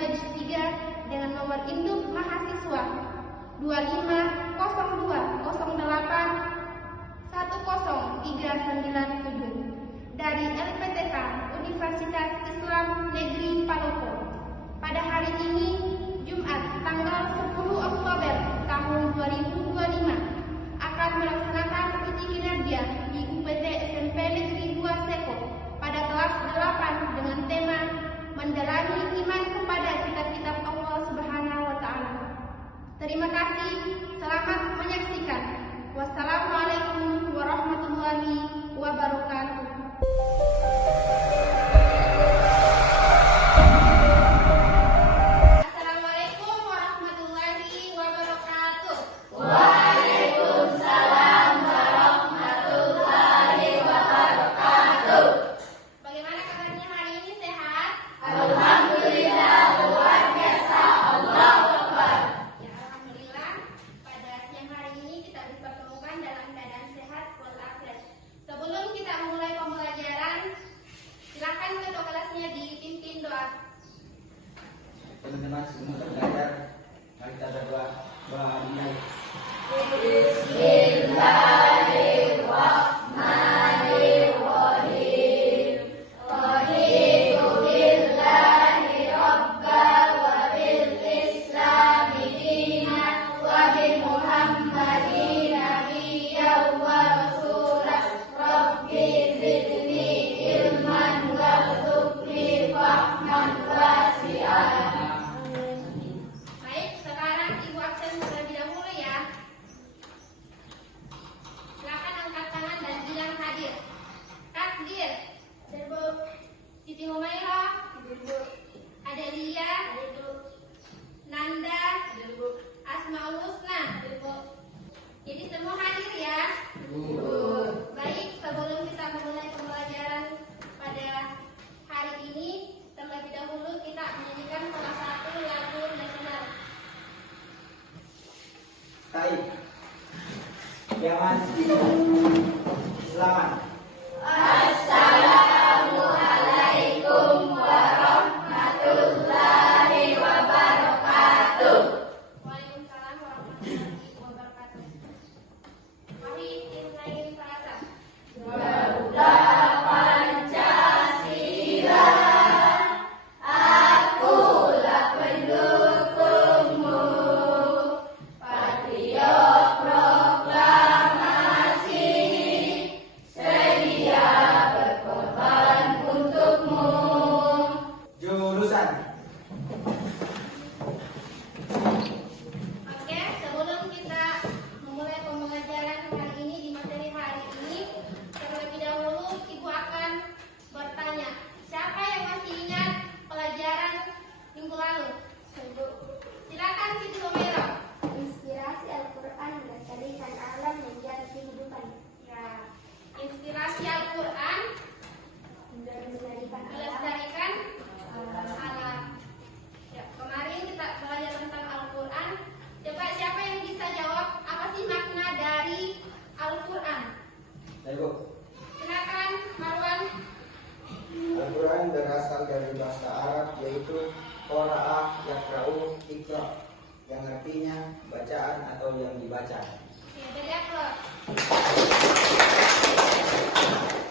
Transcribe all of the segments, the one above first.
batch 3 dengan nomor induk mahasiswa 2508-10397 dari LPTK Universitas Islam Negeri Palopo. Pada hari ini, Jumat tanggal 10 Oktober tahun 2025, akan melaksanakan uji kinerja di UPT SMP Negeri 2 Seko pada kelas 8 dengan tema Mendalami Iman kepada Kitab-Kitab Allah Subhanahu wa Ta'ala. Terima kasih, selamat menyaksikan. Wassalamualaikum warahmatullahi wabarakatuh. Assalamualaikum warahmatullahi wabarakatuh. Waalaikumsalam warahmatullahi wabarakatuh. Bagaimana kabarnya hari ini, sehat? Alhamdulillah, luar biasa. Allahu Akbar. Ya, alhamdulillah. Pada siang hari ini kita dipertemukan dalam keadaan sehat walafiat. Sebelum kita mulai pembelajaran, silakan ketua kelasnya dipimpin doa. Teman-teman semua belajar, mari kita berdoa. Mulai. Bismillahirrahmanirrahim. Raditu billahi rabba wa bil islami dinan wa bi Muhammadin nabiyyan wa rasulah. Rabbi zidni ilman warzuqni fahman wasi'an. Baik, sekarang Ibu absen terlebih dahulu ya. Silakan angkat tangan dan bilang hadir. Takdir. Hadir, Bu. Siti Humairah. Hadir, Bu. Adelia. Hadir, Bu. Nanda. Hadir, Bu. Asmaul Husna. Hadir, Bu. Jadi semua hadir ya. Baik, sebelum kita memulai pembelajaran pada hari ini, terlebih dahulu kita menyanyikan salah satu lagu nasional. Baik. Jangan selamat. Assalamualaikum warahmatullahi wabarakatuh. Waalaikumsalam warahmatullahi wabarakatuh. Mari Israel Salasa. Garuda Pancasila, akulah pendukungmu. Patriot proklamasi, sedia berkorban untukmu. Jurusan. Oke, sebelum kita memulai pembelajaran hari ini di materi hari ini, terlebih dahulu Ibu akan bertanya, siapa yang masih ingat pelajaran minggu lalu? Silakan Siti Humairah. Inspirasi Al-Quran melestarikan alam menjadi kehidupan. Ya, inspirasi Al-Quran melestarikan alam. Ya, kemarin kita belajar tentang Al-Quran. Coba siapa yang bisa jawab apa sih makna dari Al-Quran? Ayo. Silakan Marwan. Al-Quran berasal dari bahasa Arab yaitu Qura'ah yaqra'u iqra, yang artinya bacaan atau yang dibaca. Ya, jadi apa?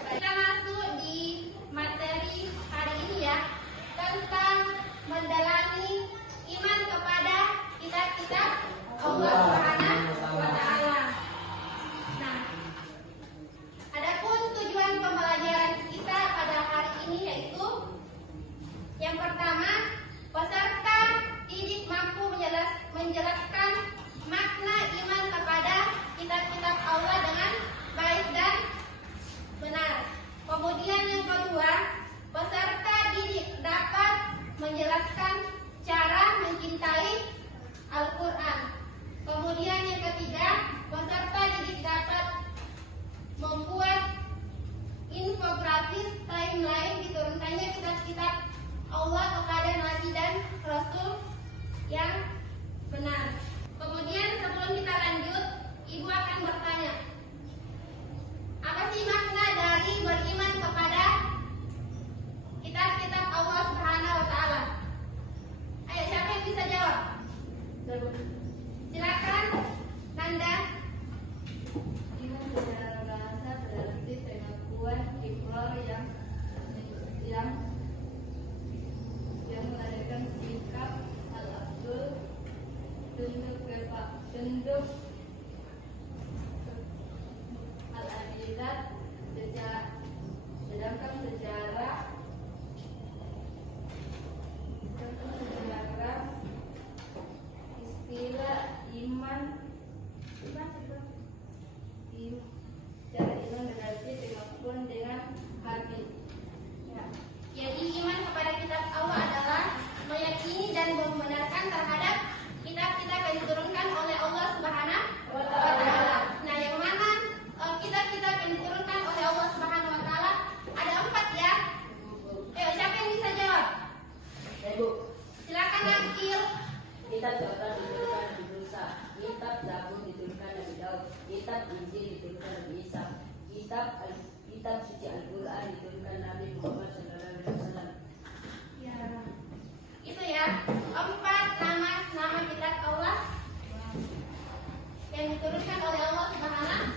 Kita masuk di materi hari ini ya, tentang mendalami iman kepada kitab-kitab Allah Subhanahu wa Ta'ala. Nah, adapun tujuan pembelajaran kita pada hari ini yaitu yang pertama, peserta didik mampu menjelaskan makna iman kepada kitab-kitab Allah dengan baik dan benar. Kemudian yang kedua, peserta didik dapat menjelaskan cara mencintai Al-Quran. Kemudian yang ketiga, peserta didik dapat membuat infografis timeline diturunkannya kitab-kitab Allah kepada Kitab Taurat diturunkan Nabi Musa, kitab Zabur diturunkan Nabi Daud, kitab Injil diturunkan Nabi Isa, kitab suci Al-Quran diturunkan Nabi Muhammad SAW. Ya. Itu ya, 4 nama kitab Allah yang diturunkan oleh Allah Subhanahu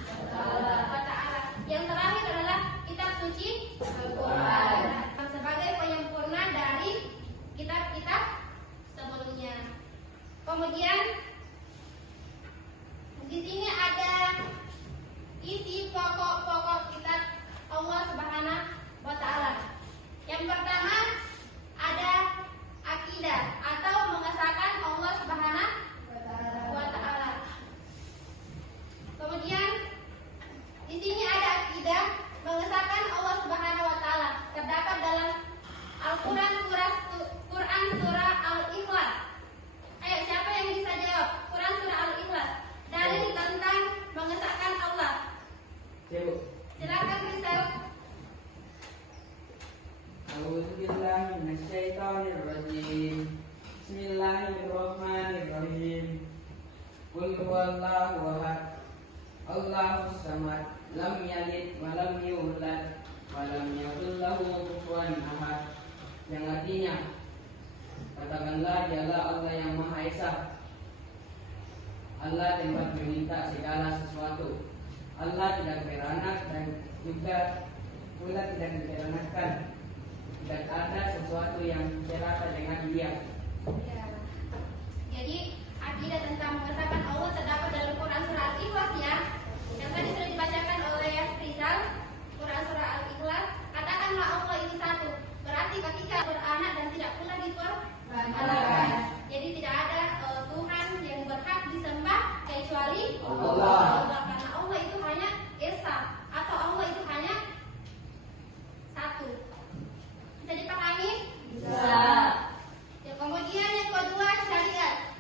wa Ta'ala. Yang terakhir adalah kitab suci Al-Quran sebagai penyempurna dari kitab-kitab sebelumnya. Kemudian di sini ada isi pokok-pokok kitab Allah Subhanahu wa Ta'ala. Yang pertama ada akidah atau mengesahkan Allah Subhanahu wa Ta'ala. Kemudian di sini ada akidah mengesahkan Allah Subhanahu wa Ta'ala. Terdapat dalam Al-Quran surah Al-Ikhlas. Ayo, siapa yang bisa jawab? Quran surah Al-Ikhlas. Dalil tentang mengesahkan Allah. Silakan Rizal. A'udzubillahi minasyaitonirrajim. Bismillahirrahmanirrahim. Qul huwallahu ahad. Allahus samad. Lam yalid wa lam yulad wa lam yakul lahu kufuwan ahad. Yang artinya, katakanlah dialah Allah yang Maha Esa. Allah tempat meminta segala sesuatu. Allah tidak beranak dan juga pula tidak diberanakkan. Tidak ada sesuatu yang serata dengan Dia. Ya. Jadi akidah tentang mengesahkan Allah terdapat dalam Quran surah Al-Ikhlas ya. Yang tadi sudah dibacakan oleh Rizal. Quran surah Al-Ikhlas. Katakanlah Allah itu satu. Berarti ketika beranak dan tidak pula diperbanakan. Jadi tidak ada Tuhan yang berhak disembah kecuali Allah. Karena Allah itu hanya Esa atau Allah itu hanya satu. Bisa dipahami? Bisa. Ya, kemudian yang kedua syariat.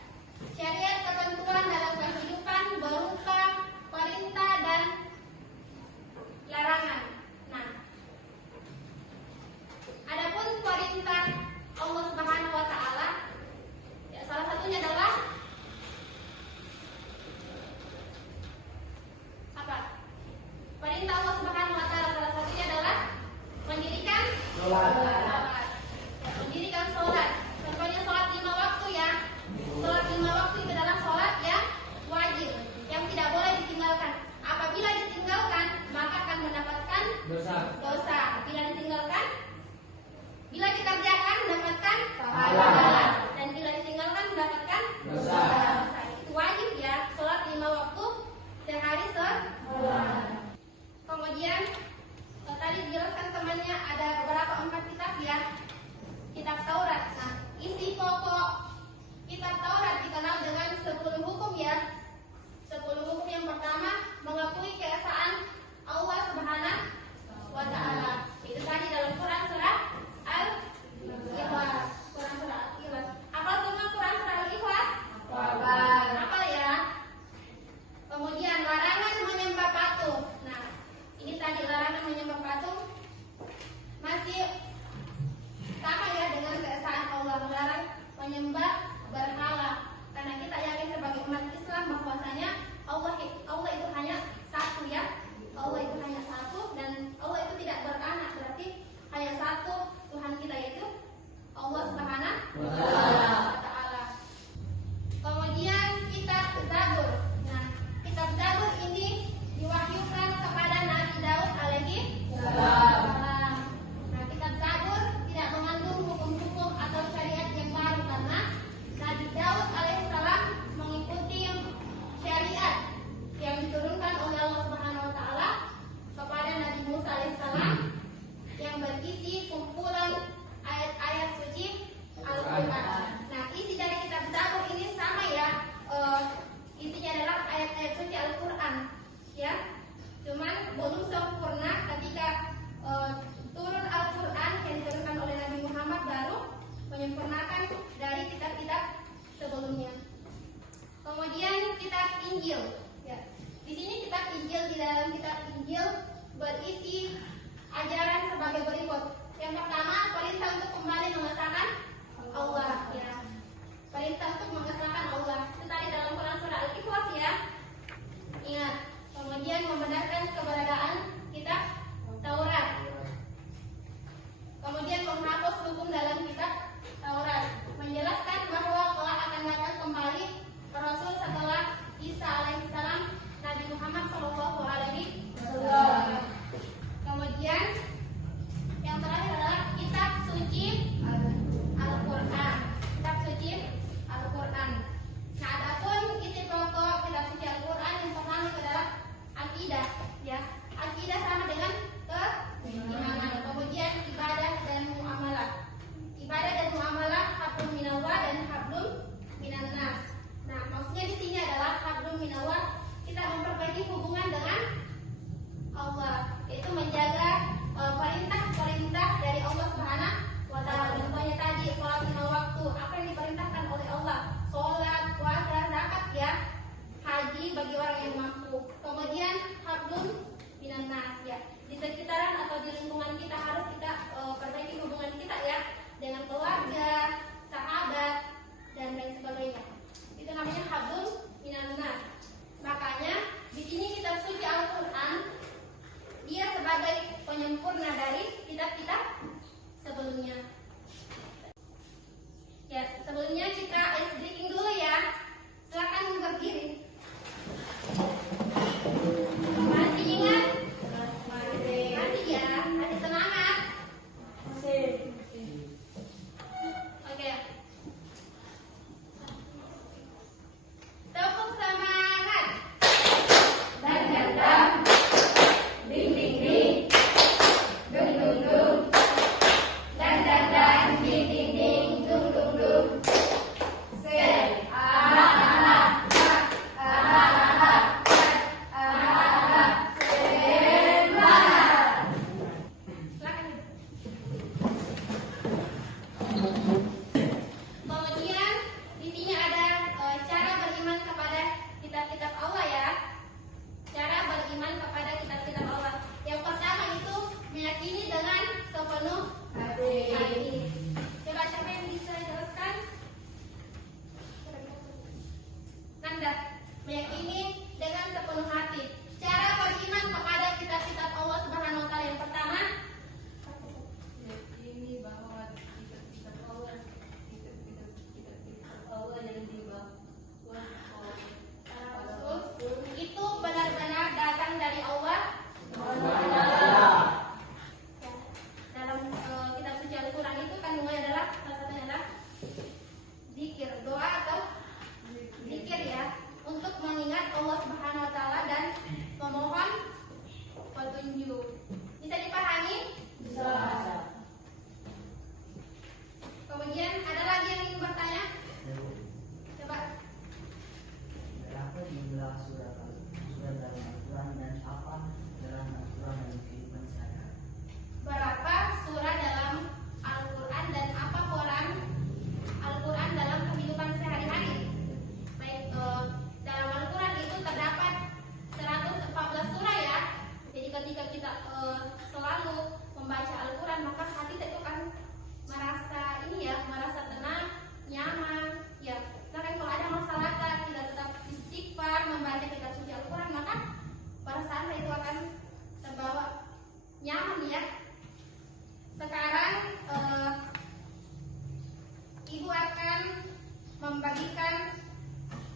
Ibu akan membagikan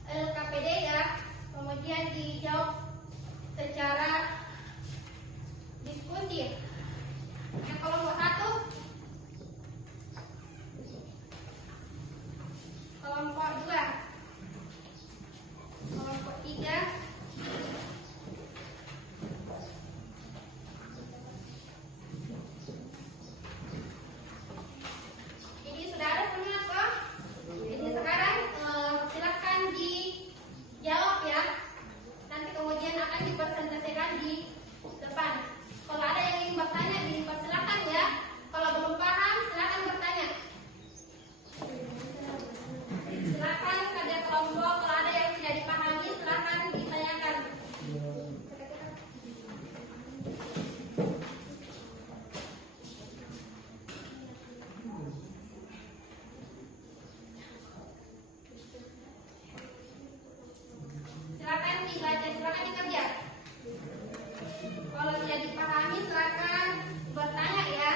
LKPD ya, kemudian dijawab secara diskusi. Yang kelompok 1, kelompok 2, kelompok 3, jadi sudah ada semua toh. Jadi sekarang silakan dijawab ya. Nanti kemudian akan dipresentasikan di depan. Kalau ada yang ingin bertanya, dipersilakan ya. Kalau belum paham, silakan bertanya. Silakan ada kelompok, kalau ada yang tidak dipahami, silakan ditanyakan. Silakan dibaca, silakan dikerja. Kalau tidak dipahami, silakan bertanya ya.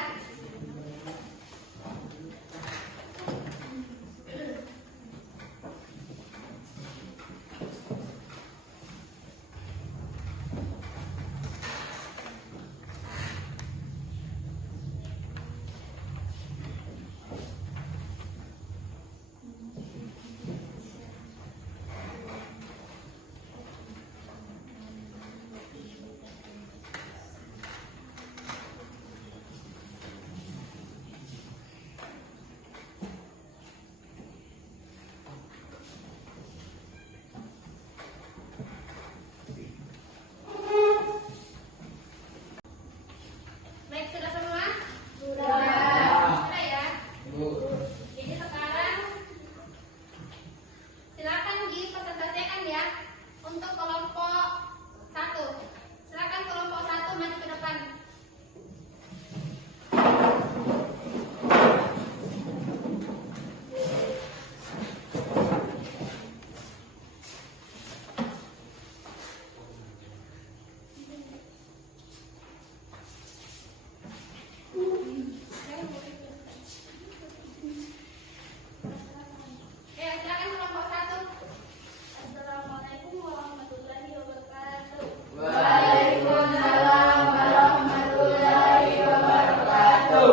Baik, sudah semua? Sudah ya. Jadi sekarang silakan dipresentasikan ya. Untuk kelompok 1, silakan kelompok 1 maju ke depan. Silakan kelompok 1. Assalamualaikum warahmatullahi wabarakatuh. Waalaikumsalam warahmatullahi wabarakatuh.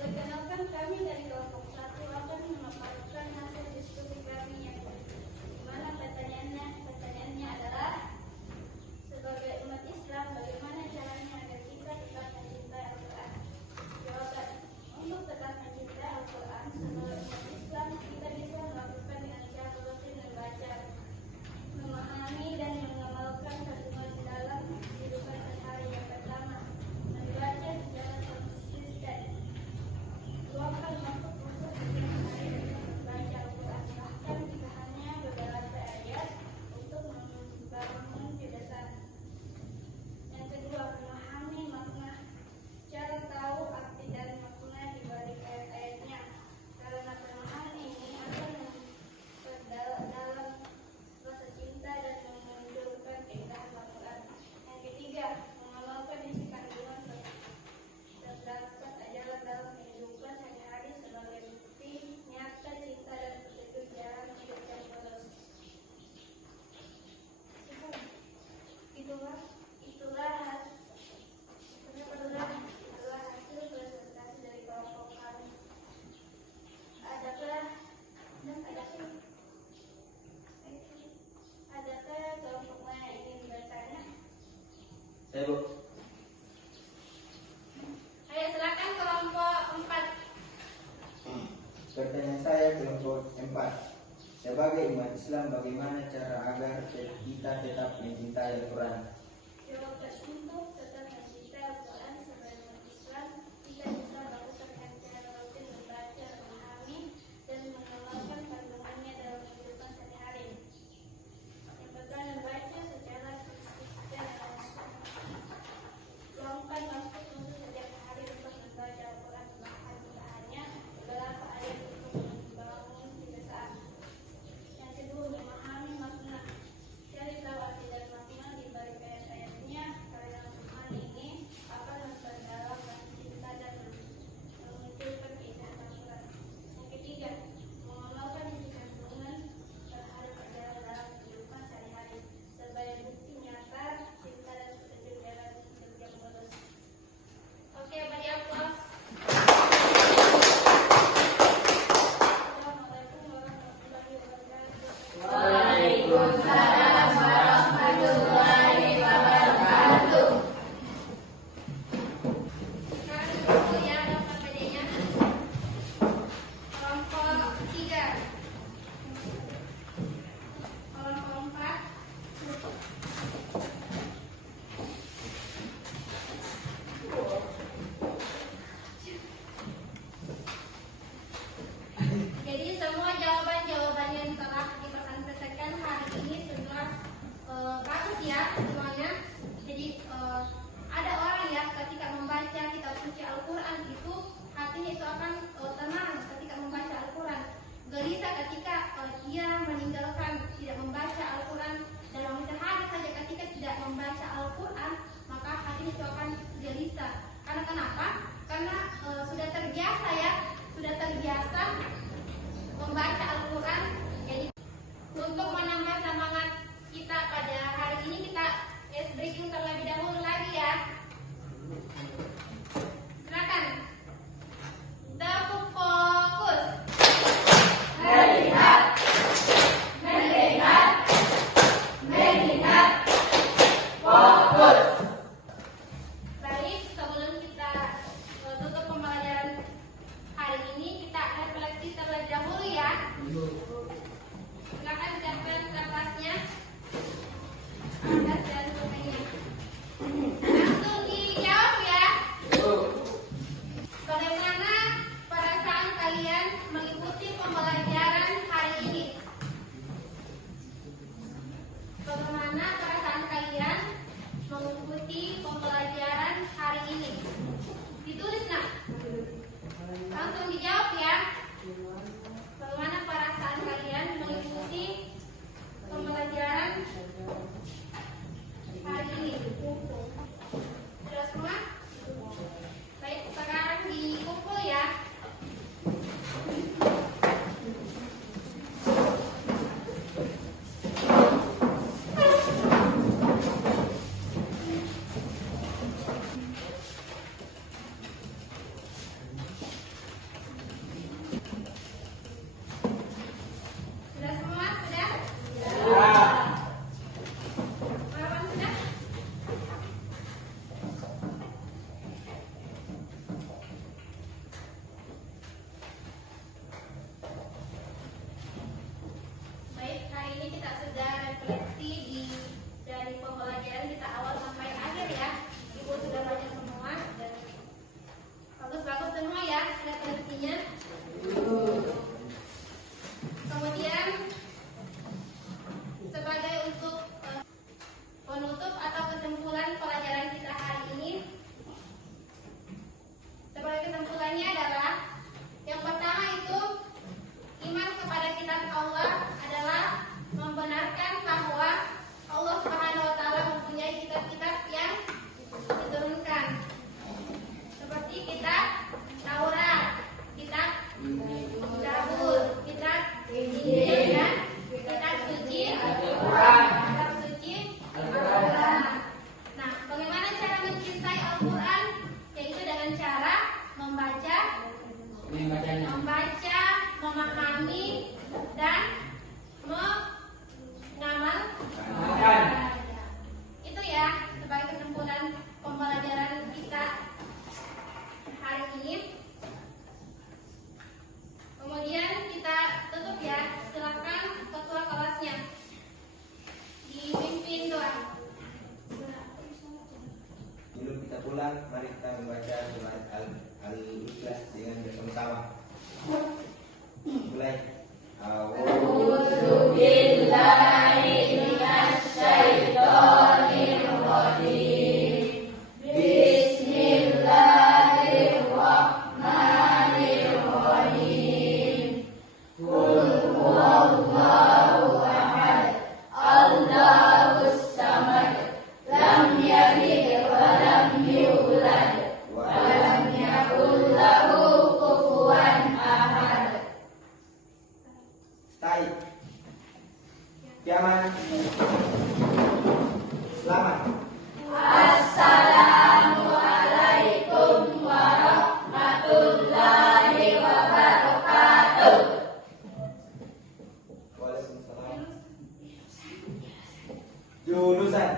Perkenalkan, kami dari kelompok 1 akan memaparkan hasil diskusi kami yang mana pertanyaannya adalah, sebagai umat Islam, bagaimana caranya agar kita tetap mencintai Al-Quran? Jawaban, untuk tetap mencintai Al-Quran sebagai umat Islam, kita bisa melakukan dengan cara rutin membaca, memahami dan mengamalkan kandungan dalam kehidupan sehari. Yang pertama, membaca secara konsisten. Luangkan waktu khusus setiap hari untuk membaca Al-Quran, bahkan jika hanya beberapa ayat, untuk membangun kebiasaan. Yang kedua, memahami makna. Cara tahu arti dan makna di balik ayat-ayatnya, karena pemahaman ini akan memperdalam rasa cinta dan memunculkan keindahan Al-Quran. Yang ketiga, mengamalkan isi kandungan terdapat ajaran dalam kehidupan sehari-hari sebagai bukti nyata cinta dan petunjuk jalan hidup yang lurus. Itulah hasil presentasi dari kelompok kami. Adakah kelompok yang ingin bertanya? Saya Bu. Ayo silakan kelompok 4. Pertanyaan saya kelompok 4. Sebagai umat Islam, bagaimana cara agar kita tetap mencintai Al-Quran? Jawaban, untuk tetap mencintai Al-Quran sebagai umat Islam, kita bisa melakukan dengan cara rutin membaca, memahami, dan mengamalkan kandungannya dalam kehidupan sehari-hari. Yang pertama, membaca secara konsisten dan luangkan waktu khusus setiap hari untuk membaca Al-Quran, bahkan jika hanya beberapa ayat untuk membangun kebiasaan. Yang kedua, memahami makna. Cari tahu arti dan makna di balik ayat-ayatnya, karena Al-Quran ya semuanya. Jadi ada orang ya ketika membaca kitab suci Al-Quran itu hatinya itu akan tenang ketika membaca Al-Quran. Gelisah ketika dia meninggalkan tidak membaca Al-Quran. Dalam sehari saja ketika tidak membaca Al-Quran, maka hatinya itu akan gelisah. Karena kenapa? Karena sudah terbiasa ya, sudah terbiasa membaca Al-Quran. Jadi untuk menambah semangat kita pada hari ini, kita breaking terlebih dahulu lagi ya. Silakan. Tepuk fokus. Melihat, mendengar, mengingat, fokus. Baik, sebelum kita tutup pembelajaran hari ini, kita refleksi terlebih dahulu ya. Silakan siapkan kertasnya. Kertas dan pulpennya. Langsung dijawab ya. Bagaimana perasaan kalian mengikuti pembelajaran hari ini? Bagaimana perasaan kalian mengikuti pembelajaran hari ini? Ditulis nak? Langsung dijawab ya. Bagaimana perasaan kalian mengikuti pembelajaran hari ini? Sudah semua? Baik, sekarang dikumpul ya. Sudah semua? Sudah? Marwan sudah? Baik, hari ini kita sudah refleksi dari pembelajaran kita awal sampai akhir ya. Ibu sudah baca semua dan bagus-bagus semua ya refleksinya. Kemudian sebagai untuk penutup atau kesimpulan pelajaran kita hari ini, sebagai kesimpulannya adalah yang pertama itu iman kepada kitab Allah adalah membenarkan bahwa Allah Subhanahu wa taala mempunyai kitab-kitab yang diturunkan. Seperti kitab Taurat, kitab Zabur, kitab Injil dan kitab suci Al-Quran. Kitab suci Al-Quran. Nah, bagaimana cara mencintai Al-Quran? Yaitu dengan cara membaca, memahami dan mengamalkan. Itu ya sebagai kesimpulan pembelajaran kita hari ini. Kemudian kita tutup ya. Silakan ketua kelasnya dipimpin doa. Sebelum kita pulang, mari kita membaca surat Al-Ikhlas dengan bersama-sama. Mulai. Stay. Kiamat. Selamat. Assalamualaikum warahmatullahi wabarakatuh. Waalaikumsalam. Jurusan.